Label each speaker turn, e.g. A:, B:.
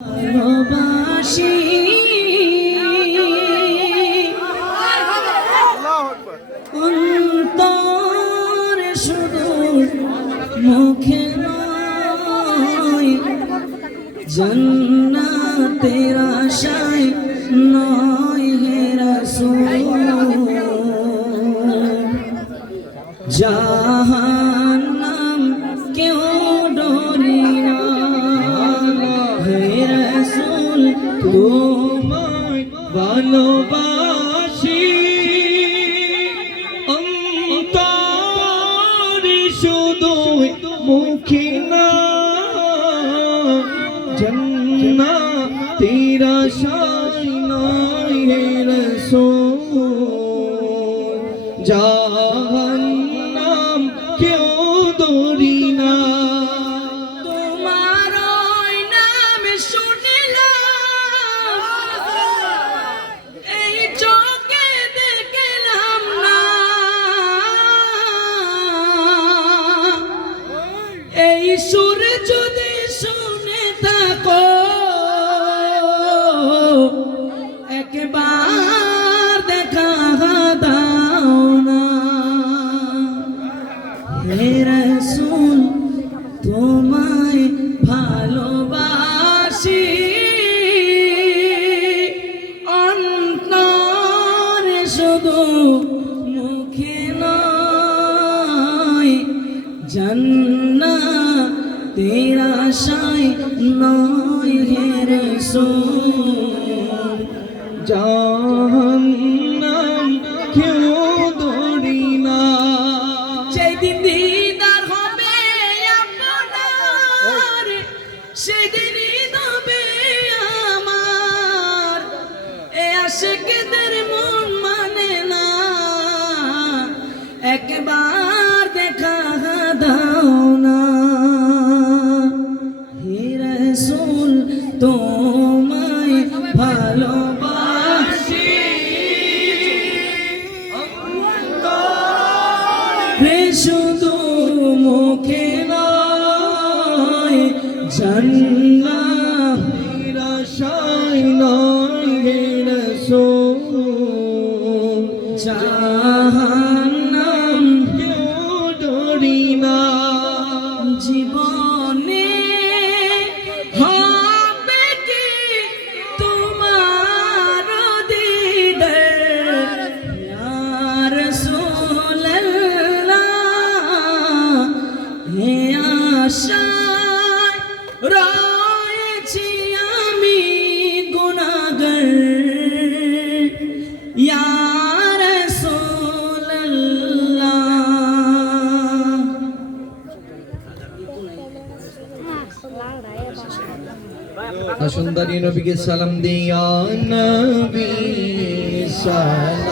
A: ভালোবাসি। অন্তর শুধু মুখে জন্নাতের আশায় নয় হে রাসূল। জাহান্নাম তোমায় ভালোবাসি। অন্তরে শুধু মুখে না। জন্না তেরা শাই নাই হে রসূল। জাহান্নাম সুর যদি শুনে থাকো, একবার দেখা দাও না। হে রসুল, তোমায় ভালোবাসি। অন্তরে শুধু মুখে নয় জন্না তেরা শাই নয় হে রসুল জাহান্নাম তোমায় ভালোবাসি। শুধু মুখে নয় জান্না নিরাশায় নয় হে রসূল। জাহান্নাম কেউ জীবনে ইয়া রাসূলুল্লাহ।
B: সুন্দরী নবীকে সালাম দিয়া নবী সালাম।